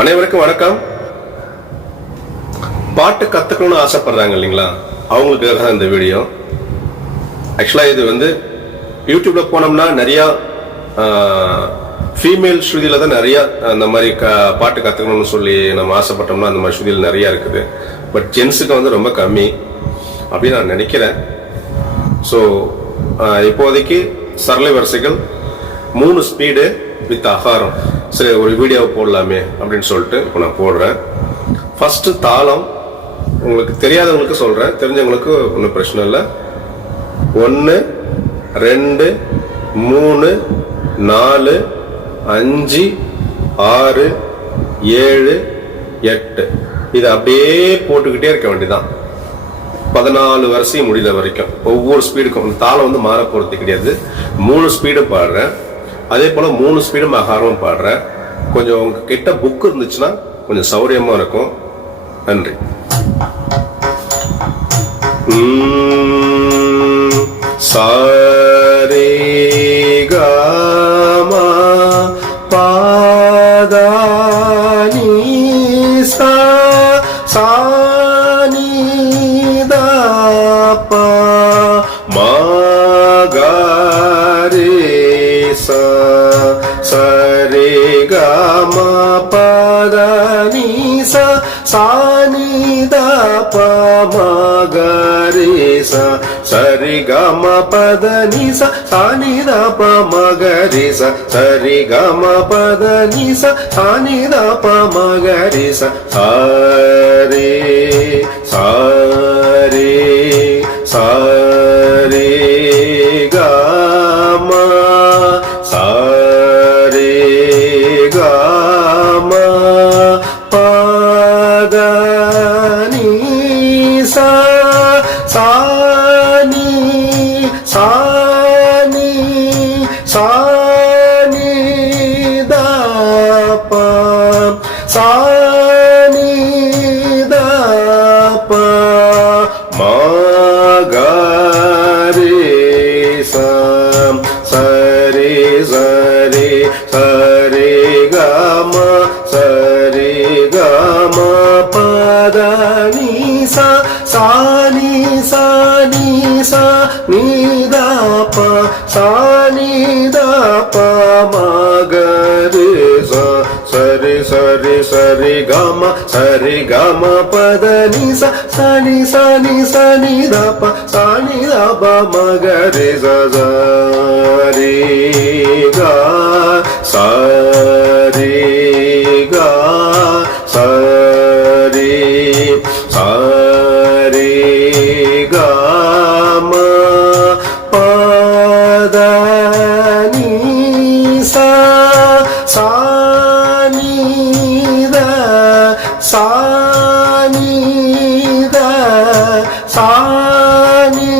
அனைவருக்கும் வணக்கம். பாட்டு கத்துக்கணும்னு ஆசைப்படுறாங்க இல்லைங்களா, அவங்களுக்காக தான் இந்த வீடியோ. ஆக்சுவலா இது வந்து யூடியூப்ல போனோம்னா நிறைய ஃபீமேல் ஸ்ருதியில தான் நிறைய அந்த மாதிரி பாட்டு கத்துக்கணும்னு சொல்லி நம்ம ஆசைப்பட்டோம்னா அந்த மாதிரி ஸ்ருதியில் நிறைய இருக்குது. பட் ஜென்ஸுக்கு வந்து ரொம்ப கம்மி அப்படின்னு நான் நினைக்கிறேன். ஸோ இப்போதைக்கு சரளை வரிசைகள் 3 ஸ்பீடு வித் அகாரம், சரி ஒரு வீடியோவை போடலாமே அப்படின்னு சொல்லிட்டு இப்போ நான் போடுறேன். ஃபர்ஸ்ட் தாளம் உங்களுக்கு தெரியாதவங்களுக்கு சொல்றேன், தெரிஞ்சவங்களுக்கு ஒன்றும் பிரச்சனை இல்லை. 1 2 3 4 5 6 7 8 இது அப்படியே போட்டுக்கிட்டே இருக்க வேண்டியதான். 14 வரிசை முடிகிற வரைக்கும் ஒவ்வொரு ஸ்பீடுக்கும் தாளம் வந்து மாற போறது கிடையாது. 3 ஸ்பீடு பாடுறேன், அதே போல 3 ஸ்பீடும் அகாரமும் பாடுறேன். கொஞ்சம் உங்க கிட்ட புக் இருந்துச்சுன்னா கொஞ்சம் சௌரியமா இருக்கும். நன்றி. சாரே காமா பாதா நீ சா சானி தா பா மா கா ரே சா சரே கா மா பாதா நீ சா சானி தா பா மா கா ரே சா சரி கம பத நிச சானி த ப மக ரே ச சரி கம பத நிச சானி த ப மக ரே ச சாரே சாரே சாரே கம சாரே கம பத நிச சானி சானி சானி த ப சானி த ப மா கா ரே ச சரே சரே சரே க ம சரே க ம பத நீ சா சானி சானி சா நீ த ப சானி த ப ம க ரே ச சரி சரி சரி க ம சரி க ம பத நீ சா சானி சானி சானி த ப சானி த ப ம க ரே ச சரி க சரி க சரி சரி க ம பத நீ சா சானி த சானி த சானி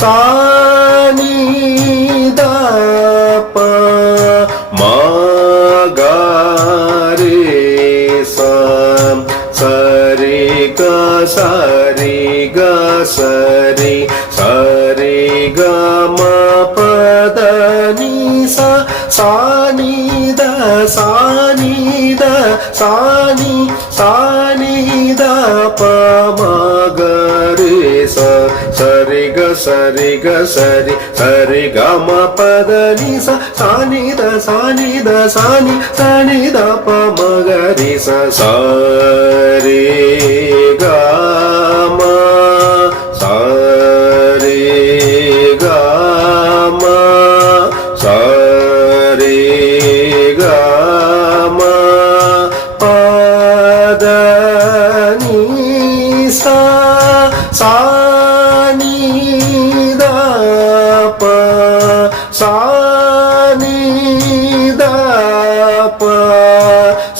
சானி த ப மா கா ரே ச சரி க சரி க சரி சரி க ம பத நீ சா சானி த சானி த சானி சானி த ப ம க ரே ச சரி க சரி க சரி சரி க ம பத நீ சா சானி த சானி த சானி சானி த ப ம க ரே ச சரி க ம சரி க ம சரி க ம பத நீ சா சானி த ப சானி த ப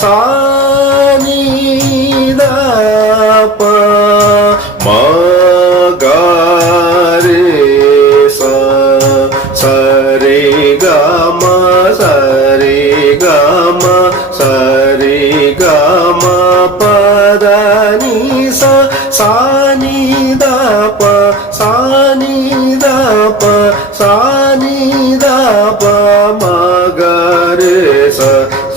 சானி த ப ம கா ரே ச சரி க ம சரி க ம சரி க ம பத நீ சா சானி த ப சானி த ப சானி த ப ம க ரே ச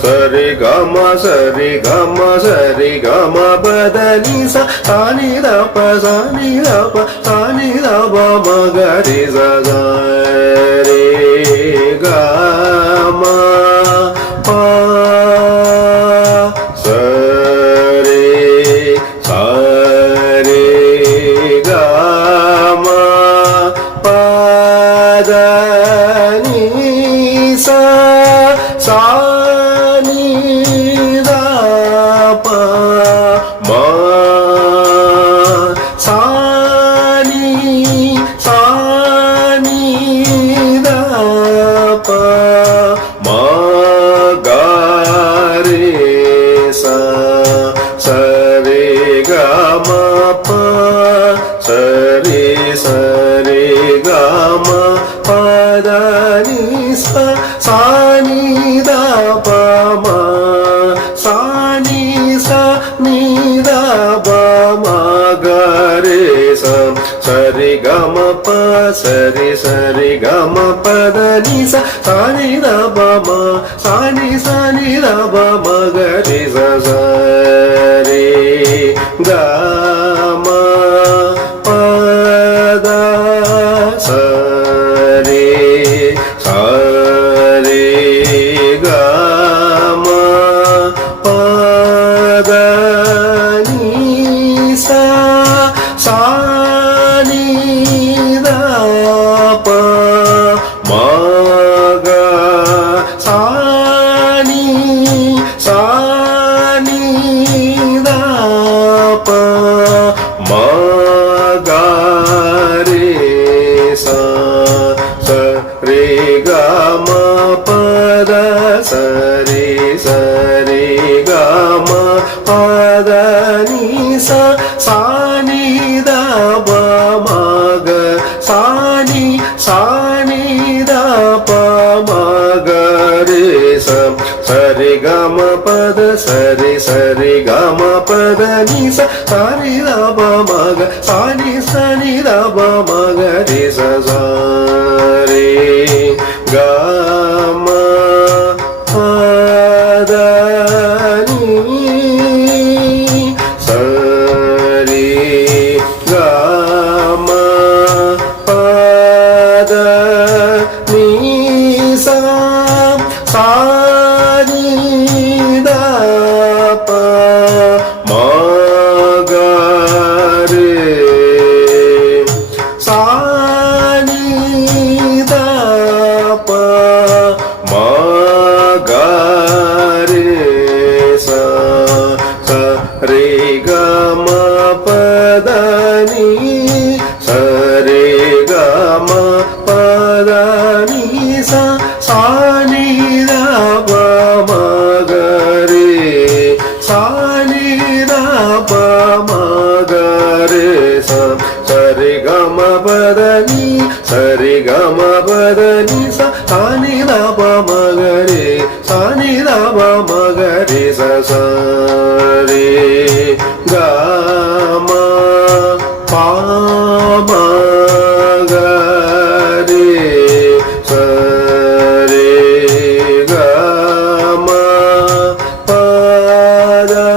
சரி க ma sari ga ma sari ga ma pa da ni sa sa ni da pa sa ni da pa sa ni da pa ma ga re sa sa re ga ma pa sa re sa re ga ma pa da ni sa sa ni da pa ma sa ni da pa ma ga re sa sa re ga ma pa sa re ga ma pa da ni sa sa ni da pa ma sa ni da pa ma ga re sa sa re ga ma pa sa re ga ma pa da ni sa sa ni da pa ma sa ni da pa ma ga re sa sa re ga ma pa da sa re ga ma pa da ni sa sa ni da pa ma ga sa ni da pa ma ga re sa sa re ga ma pa da sa re ga ma pa da ni sa sa ni da pa ma ga sa ni da pa ma ga re sa sa re ga ma pa da sa re ga ma pa da ni sa sa ni da pa ma ga sa ni da pa ma ga re sa sa re ga ma pa da ni sa re ga ma pa da ni sa sa ni da pa ma ga re sa ni da pa ma ga re sa sa re ga ma pa da ni sa re ga ma pa da ni sa sa ni da pa ma ga re sa ni da pa ma ga re sa sa re ga ma pa da ni sa re ga ma pa da ni sa sa ni da pa ma ga re sa ni da pa ma ga re sa sa re ga ma pa ma ga re sa re ga ma pa da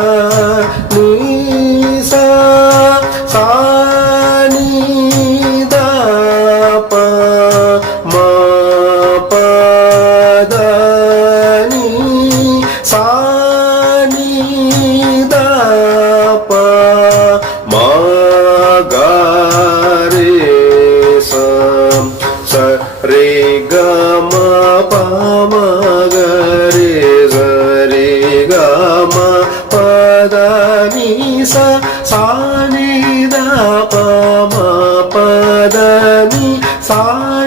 ni sa sa ni da pa ma pa da ni sa ni da pa ma ga re sa sa re ga ma pa ma ga re sa re ga ma pa da ni sa sa ni da pa ma pa da ni sa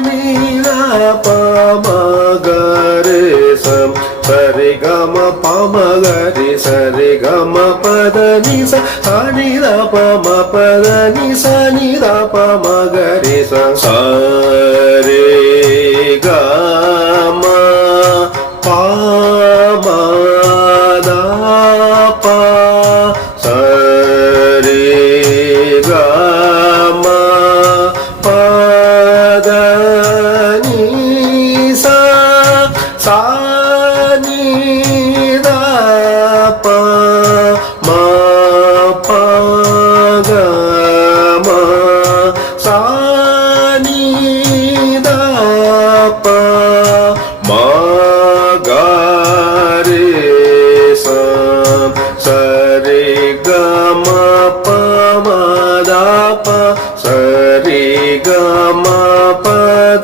ni da pa ma ga re sa sa re ga ma pa ma ga re sa re ga ma pa da ni sa sa ni da pa ma pa da ni sa ni da pa ma ga re sa sa re ga ma pa ma da pa sa re ga ma pa da ni sa sa ni da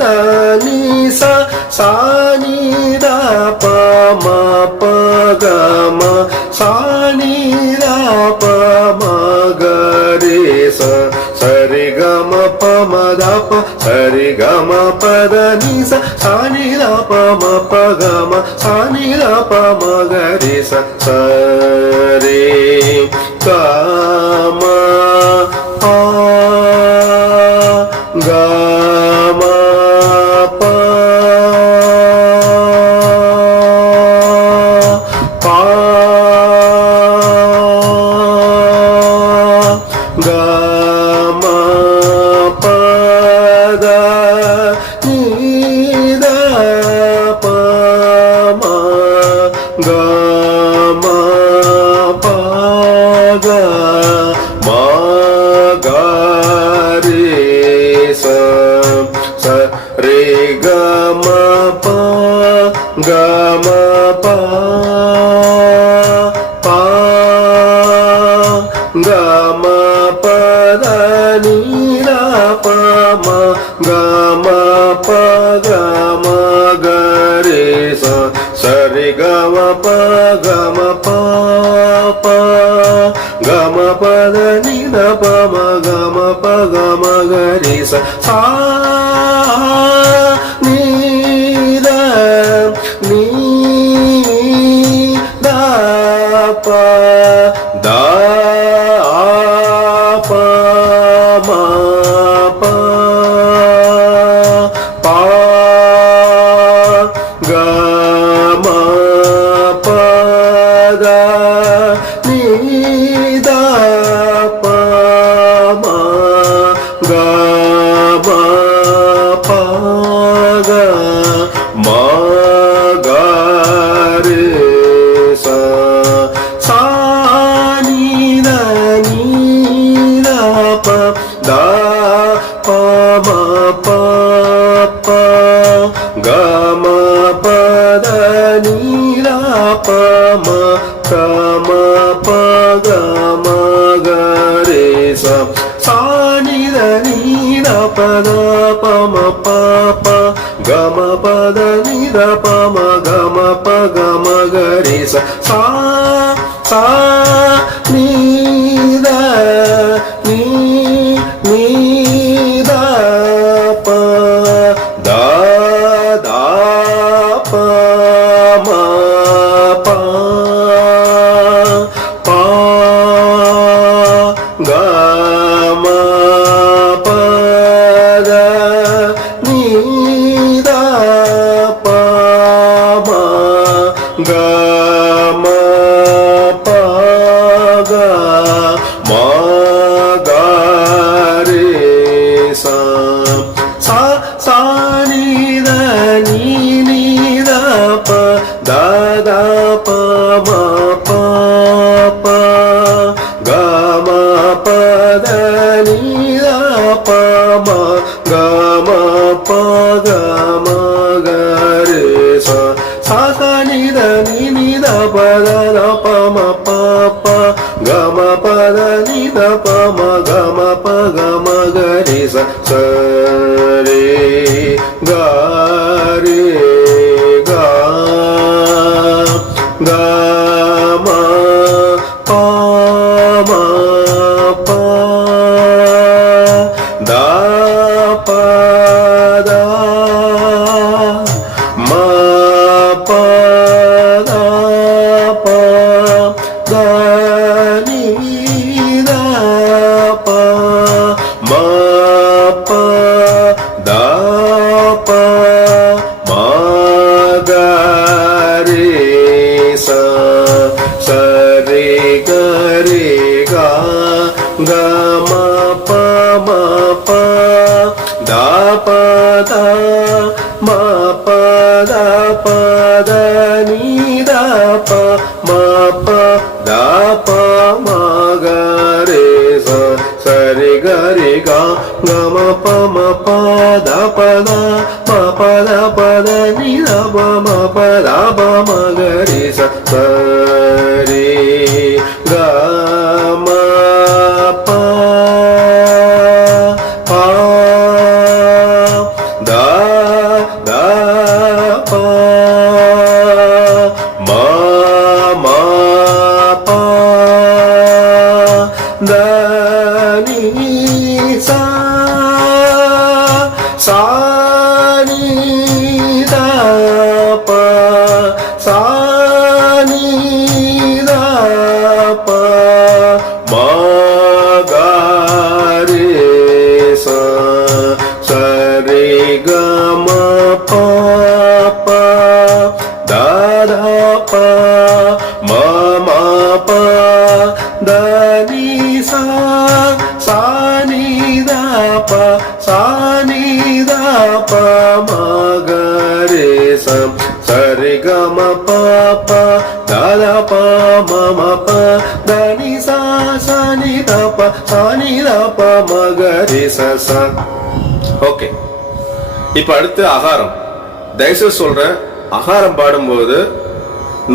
the ನಿ ಸ ಸಾ ನಿ the ಪ ಮ ಪ ಗ ಮ ಸಾ ನಿ the ಪ ಮ ಗ ರೇ ಸ ಸರಿ ಗ ಮ ಪ ಮ ದ ಪ ಸರಿ ಗ ಮ ಪ ದ ನಿ ಸ ಸಾ ನಿ ದ ಪ ಮ ಪ ಗ ಮ ಸಾ ನಿ ದ ಪ ಮ ಗ ರೇ ಸ ಸ ರೇ ಗ ಮ ಪ ಗ ಮ ಪ ಪ ಗ ಮ ಪ ದ ನಿ ದ ಪ ಮ ಗ ಮ ಪ ಗ ಮ ಗ ರೇ ಸ ಸ ರೇ ಗ ಮ ಪ ಗ ಮ ಪ ಪ ಗ ಮ ಪ ದ ನಿ ದ ಪ ಮ ಗ ಮ ಪ ಗ ಮ ಗ ರೇ ಸ ಸ ರೇ ಗ ಮ ಪ ಗ ಮ ಪ ಪ ಗ ಮ ಪ ದ ನಿ ದ ಪ ಮ ಗ ಮ ಪ ಗ ಮ ಗ ರೇ ಸ ಸಾ ನಿ ದ ನಿ ದ ಪ ದ ಪ ಮ ಪ ಪ ಗ ಮ ಪ ದ ನಿ ದ ಪ ಮ ಗ ಮ ಪ ಗ ಮ ಗ ರೇ ಸ ಸಾ ನಿ ದ ನಿ ದ ಪ ದ ಪ ಮ ಪ ಪ ಗ ಮ ಪ ದ ನಿ ದ ಪ ಮ ಗ ಮ ಪ ಗ ಮ ಗ ರೇ ಸ ಸಾ ನಿ ದ ನಿ ದ ಪ ದ ಪ ಮ ಪ ಪ ಗ ಮ ಪ ದ ನಿ ದ ಪ ಮ ಗ ಮ ಪ ಗ ಮ ಗ ರೇ ಸ ಸಾ ಸಾ ನಿ ದ ನಿ ನಿ ದ ಪ ದ ದ ಪ ಮ ಪ ಪ ಗ ಮ ಪ ದ ನಿ ದ ಪ ಮ ಗ ಮ ಪ ಗ ಮ ಗ ರೇ ಸ ಸಾ ಸಾ ನಿ ದ ನಿ ನಿ ದ ಪ ದ ದ ಪ ಮ ಪ ಪ ಗ ಮ ಪ ದ ನಿ ದ ಪ ಮ ಗ ಮ ಪ ಗ ಮ ಗ ರೇ ಸ ಸಾ ಸ ನಿ ದ ನಿ ನಿ ದ ಪ ದ ದ ಪ ಮ ಪ ಪ ಗ ಮ ಪ ದ ನಿ ದ ಪ ಮ ಗ ಮ ಪ ಗ ಮ ಗ ರೇ ಸ ಸ ರೇ ಗ ರೇ ಗ ಗ ಮ ಪ ಮ ಪ ದ ಪ ದ ಮ ಪ ದ ಪ ದ ನಿ ದ ಪ ಮ ಪ ದ ಪ ಮ ಗ ರೇ ಸ ಸ ರೇ ಗ ರೇ ಗ ಗ ಮ ಪ ಮ ಪ ದ ಪ ದ ಮ ಪ ದ ಪ ದ ನಿ ದ ಪ ಮ ಪ ದ ಪ ಮ ಗ ರೇ ಸ ಸ ರೇ ಗ ರೇ ಗ ಗ ಮ ಪ ಮ ಪ ದ ಪ ದ ಮ ಪ ದ ಪ ದ ನಿ ದ ಪ ಮ ಪ ದ ಪ ಮ ಗ ರೇ ಸ ಸ ರೇ ಗ ಮ ಪ ಪ ದ ப ம ப தனி சா சனி த ப சனி த ப மகரி ச. ஓகே, இப்ப அடுத்து அகாரம். தயவுசெய்து சொல்றேன், அகாரம் பாடும்போது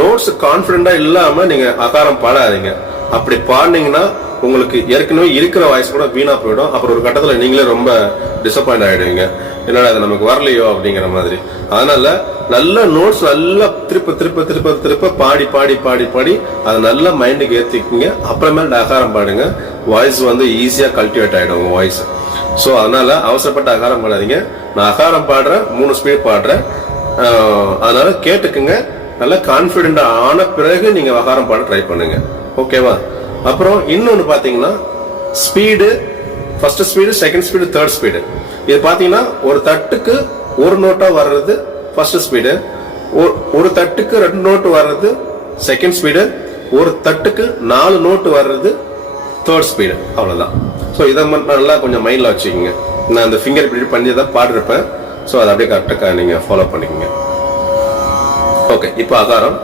நோட்ஸ் கான்பிடண்டா இல்லாம நீங்க அகாரம் பாடாதீங்க. அப்படி பாடினீங்கன்னா உங்களுக்கு ஏற்கனவே இருக்கிற வாய்ஸ் கூட வீணா போயிடும். அப்புறம் ஒரு கட்டத்துல நீங்களே ரொம்ப டிசப்பாயிண்ட் ஆயிடுவீங்க, என்னடா அது நமக்கு வரலையோ அப்படிங்கிற மாதிரி. அதனால நல்ல நோட்ஸ் நல்லா திருப்ப திருப்ப திருப்ப திருப்ப பாடி பாடி பாடி பாடி அதை நல்லா மைண்டுக்கு ஏத்திக்குங்க. அப்புறமேல அகாரம் பாடுங்க. வாய்ஸ் வந்து ஈஸியா கல்டிவேட் ஆயிடும் உங்க வாய்ஸ். ஸோ அதனால அவசரப்பட்ட அகாரம் பாடாதீங்க. நான் அகாரம் பாடுறேன், 3 ஸ்பீட் பாடுறேன். அதனால கேட்டுக்குங்க. நல்லா கான்பிடென்ட் ஆன பிறகு நீங்க அகாரம் பாட ட்ரை பண்ணுங்க. ஓகேவா? அப்புறம் இன்னொன்னு பாத்தீங்கன்னா speed, first speed, second speed, third speed. இது பாத்தீங்கன்னா ஒரு தட்டுக்கு ஒரு நோட்டா வர்றது ஃபர்ஸ்ட் ஸ்பீடு, ஒரு தட்டுக்கு 2 நோட்டு வர்றது செகண்ட் ஸ்பீடு, ஒரு தட்டுக்கு 4 நோட்டு வர்றது தேர்ட் ஸ்பீடு. அவ்வளவுதான். ஸோ இதை நல்லா கொஞ்சம் மைண்ட்ல வச்சுக்கோங்க. நான் அந்த ஃபிங்கர் இப்படி பண்ணி தான் பாடிருப்பேன். ஸோ அதை அப்படியே கரெக்டாக நீங்க ஃபாலோ பண்ணிக்கோங்க. ஓகே, இப்போ அகாரம்.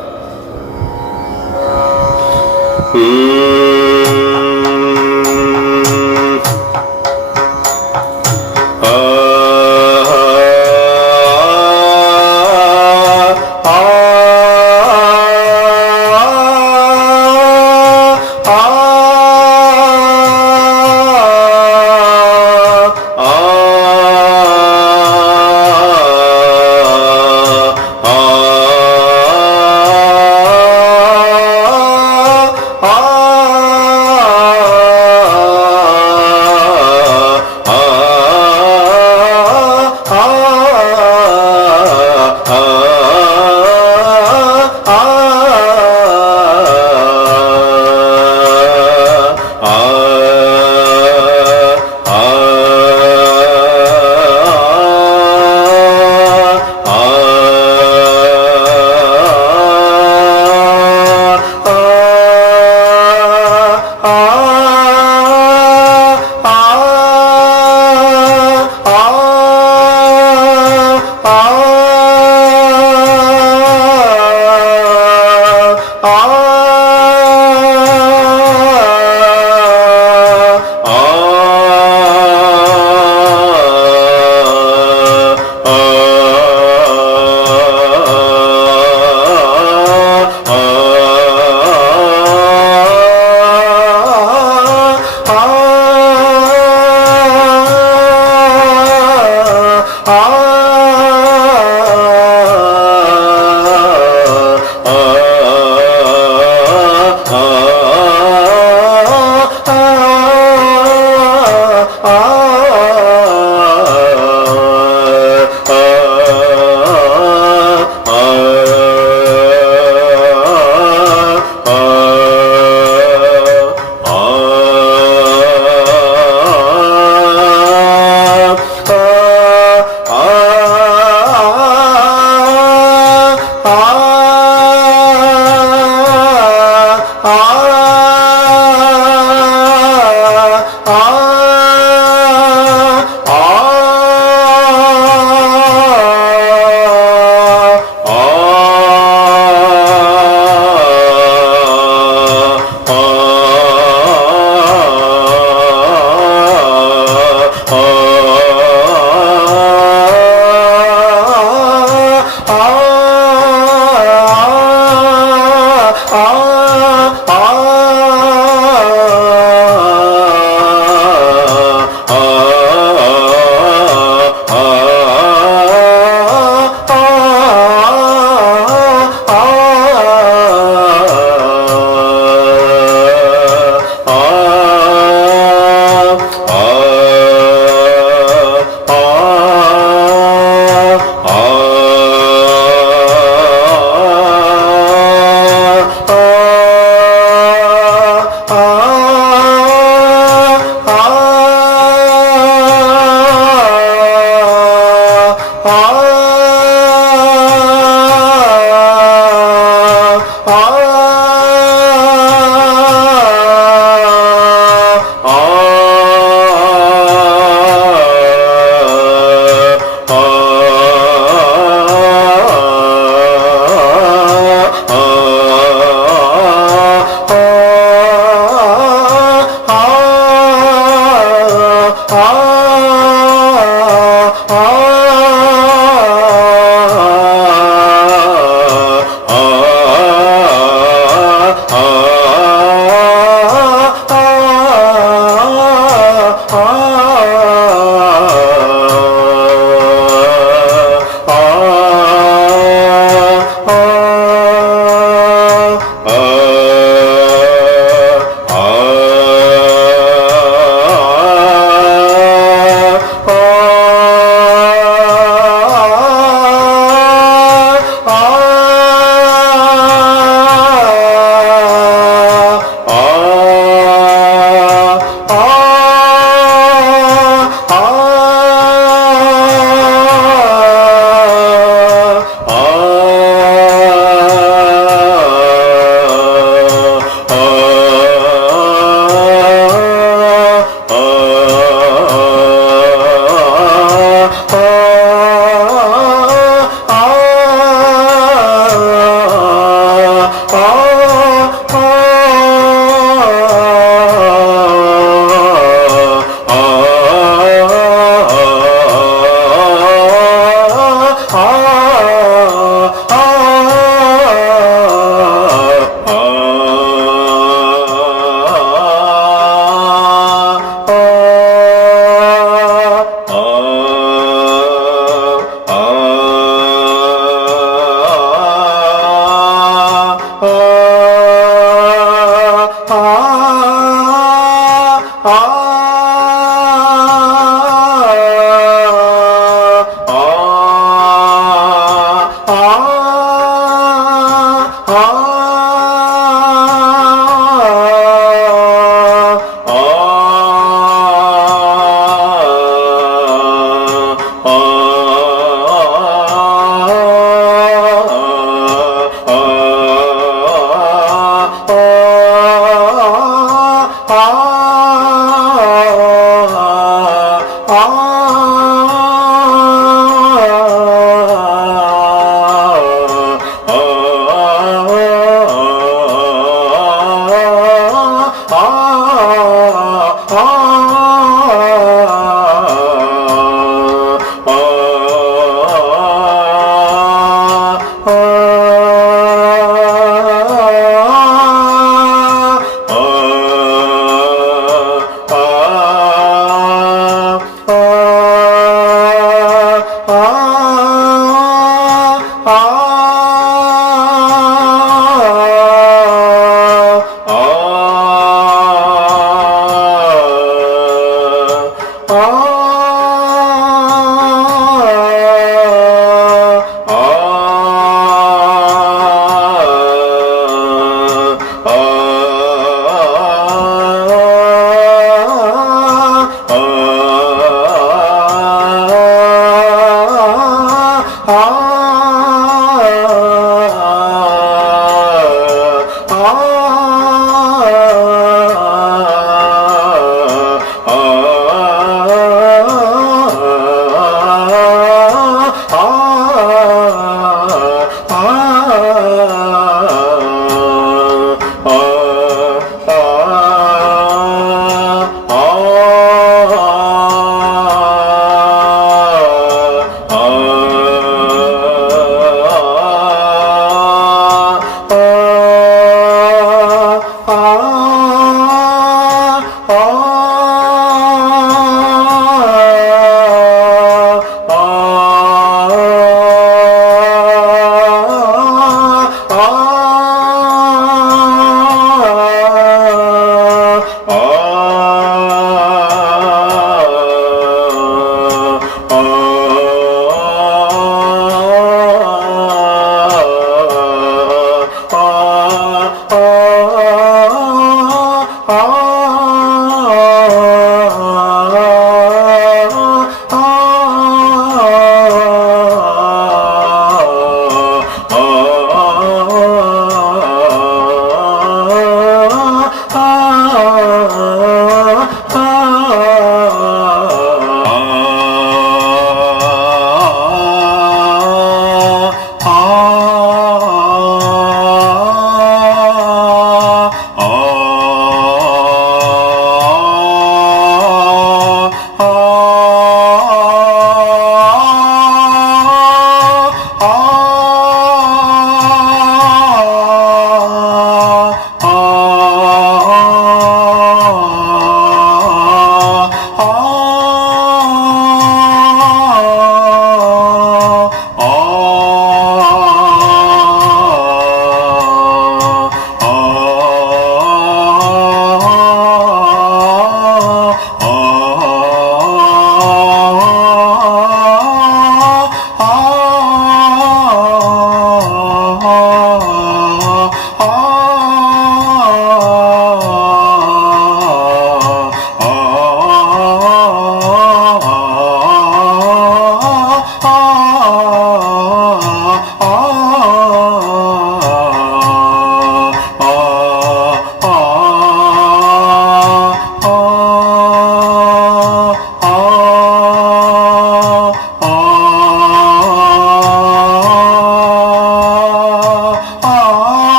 ஆ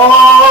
all